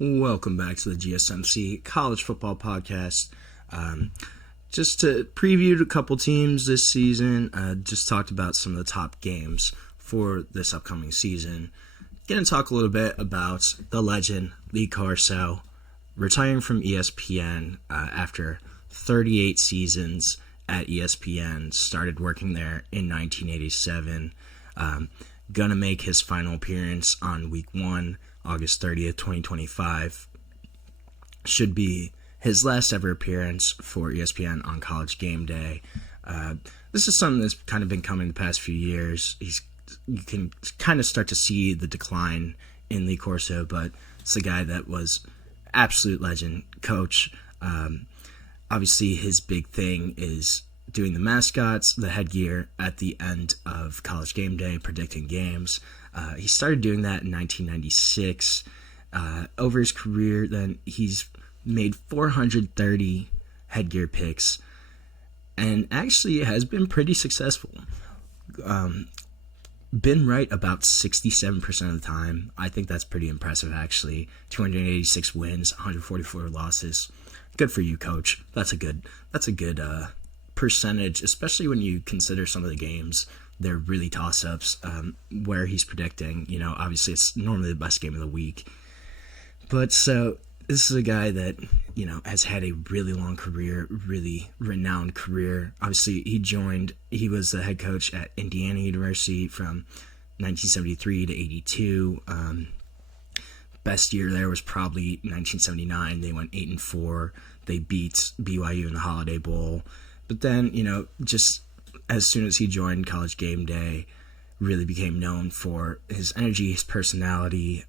Welcome back to the GSMC College Football Podcast. Just to preview a couple teams this season, just talked about some of the top games for this upcoming season. Going to talk a little bit about the legend, Lee Corso, retiring from ESPN after 38 seasons at ESPN, started working there in 1987. Gonna make his final appearance on week 1, August 30th, 2025. Should be his last ever appearance for ESPN on College GameDay. This is something that's kind of been coming the past few years. You can kind of start to see the decline in Lee Corso, but it's a guy that was absolute legend, coach. Obviously, his big thing is doing the mascots, the headgear at the end of College GameDay, predicting games. He started doing that in 1996. Over his career, then he's made 430 headgear picks, and actually has been pretty successful. Been right about 67% of the time. I think that's pretty impressive, actually. 286 wins, 144 losses. Good for you, coach. That's a good percentage, especially when you consider some of the games. They're really toss-ups where he's predicting. Obviously it's normally the best game of the week. But so this is a guy that, has had a really long career, really renowned career. Obviously he was the head coach at Indiana University from 1973 to 82. Best year there was probably 1979. They went 8-4. They beat BYU in the Holiday Bowl. But then, just as soon as he joined College GameDay, really became known for his energy, his personality,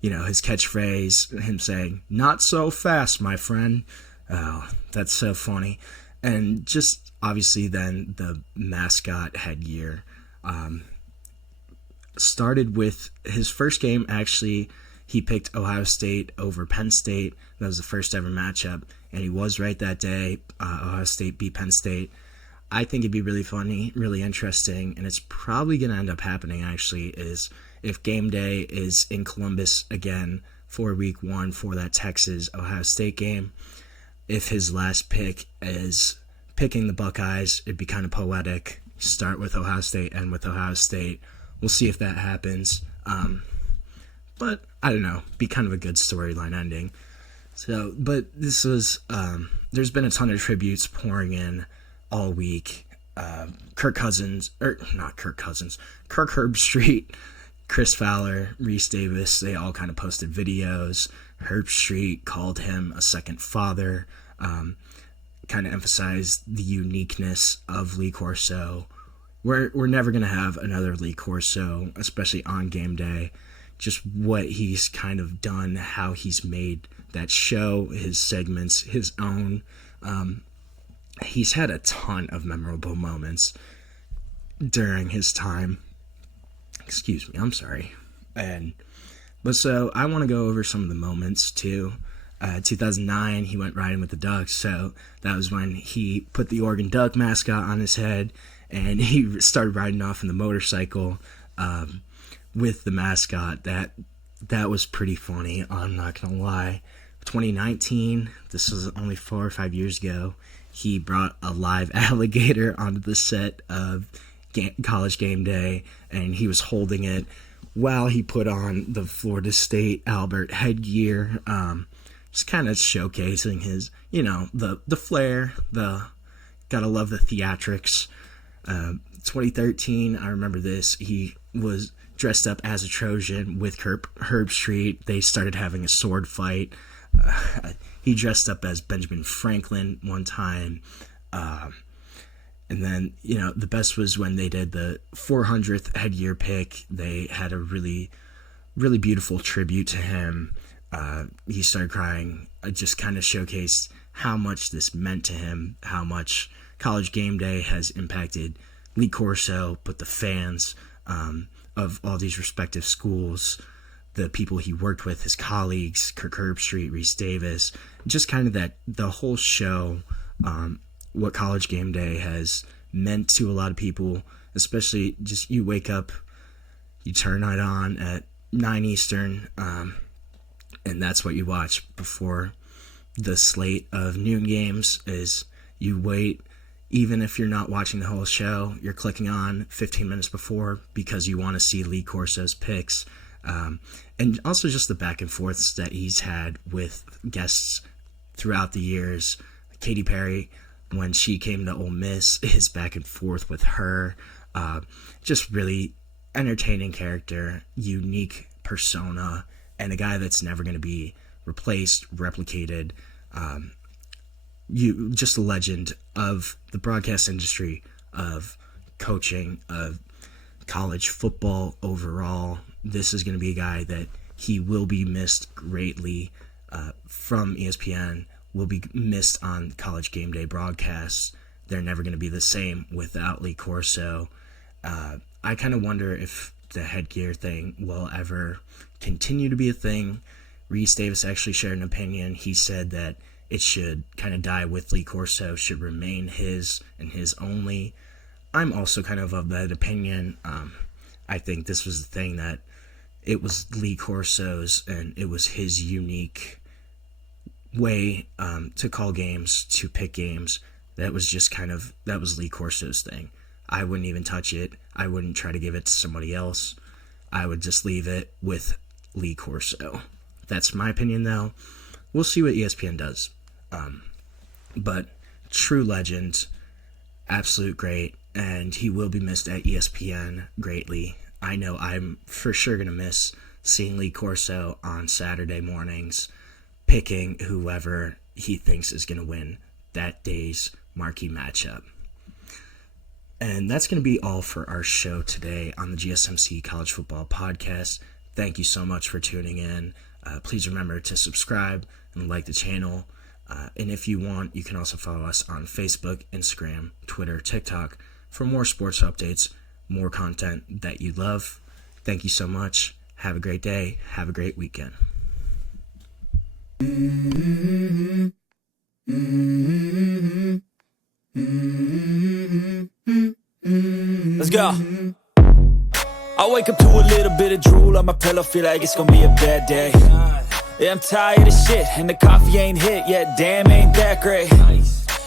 his catchphrase, him saying, "Not so fast, my friend." Oh, that's so funny. And just obviously then the mascot headgear. Started with his first game, actually, he picked Ohio State over Penn State. That was the first ever matchup, and he was right that day. Ohio State beat Penn State. I think it'd be really funny, really interesting, and it's probably going to end up happening, actually, is if Game Day is in Columbus again for week 1 for that Texas-Ohio State game. If his last pick is picking the Buckeyes, it'd be kind of poetic. Start with Ohio State, end with Ohio State. We'll see if that happens. But I don't know, be kind of a good storyline ending. So, but this was, there's been a ton of tributes pouring in all week. Kirk Herbstreit, Chris Fowler, Reese Davis, they all kind of posted videos. Herbstreit called him a second father, kind of emphasized the uniqueness of Lee Corso. We're never going to have another Lee Corso, especially on game day. Just what he's kind of done, how he's made that show, his segments, his own. He's had a ton of memorable moments during his time. Excuse me, I'm sorry. But so I want to go over some of the moments too. 2009, he went riding with the Ducks, so that was when he put the Oregon Duck mascot on his head, and he started riding off in the motorcycle with the mascot. That was pretty funny, I'm not going to lie. 2019, this was only 4 or 5 years ago, he brought a live alligator onto the set of College GameDay, and he was holding it while he put on the Florida State Albert headgear, just kind of showcasing his, the flair, gotta love the theatrics. 2013, I remember this, he was dressed up as a Trojan with Herbstreit. They started having a sword fight. He dressed up as Benjamin Franklin one time. And then, the best was when they did the 400th headgear pick. They had a really, really beautiful tribute to him. He started crying. It just kind of showcased how much this meant to him, how much College GameDay has impacted Lee Corso, but the fans of all these respective schools, the people he worked with, his colleagues, Kirk Herbstreit, Reese Davis, just kind of the whole show, what College GameDay has meant to a lot of people, especially just you wake up, you turn it on at 9 Eastern, and that's what you watch before the slate of noon games. Is you wait, even if you're not watching the whole show, you're clicking on 15 minutes before because you want to see Lee Corso's picks, and also just the back and forths that he's had with guests throughout the years. Katy Perry, when she came to Ole Miss, his back and forth with her, just really entertaining character, unique persona, and a guy that's never going to be replaced, replicated. Just a legend of the broadcast industry, of coaching, of college football overall. This is going to be a guy that he will be missed greatly from ESPN, will be missed on college game day broadcasts. They're never going to be the same without Lee Corso. I kind of wonder if the headgear thing will ever continue to be a thing. Reese Davis actually shared an opinion. He said that it should kind of die with Lee Corso, should remain his and his only. I'm also kind of that opinion. I think this was the thing, that it was Lee Corso's and it was his unique way to call games, to pick games. That was Lee Corso's thing. I wouldn't even touch it. I wouldn't try to give it to somebody else. I would just leave it with Lee Corso. That's my opinion, though. We'll see what ESPN does. But true legend, absolute great, and he will be missed at ESPN greatly. I know I'm for sure going to miss seeing Lee Corso on Saturday mornings, picking whoever he thinks is going to win that day's marquee matchup. And that's going to be all for our show today on the GSMC College Football Podcast. Thank you so much for tuning in. Please remember to subscribe and like the channel. And if you want, you can also follow us on Facebook, Instagram, Twitter, TikTok for more sports updates, more content that you love. Thank you so much. Have a great day. Have a great weekend. Let's go. I wake up to a little bit of drool on my pillow, feel like it's gonna be a bad day. Yeah, I'm tired of shit, and the coffee ain't hit yet, damn, ain't that great.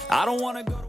I don't wanna go to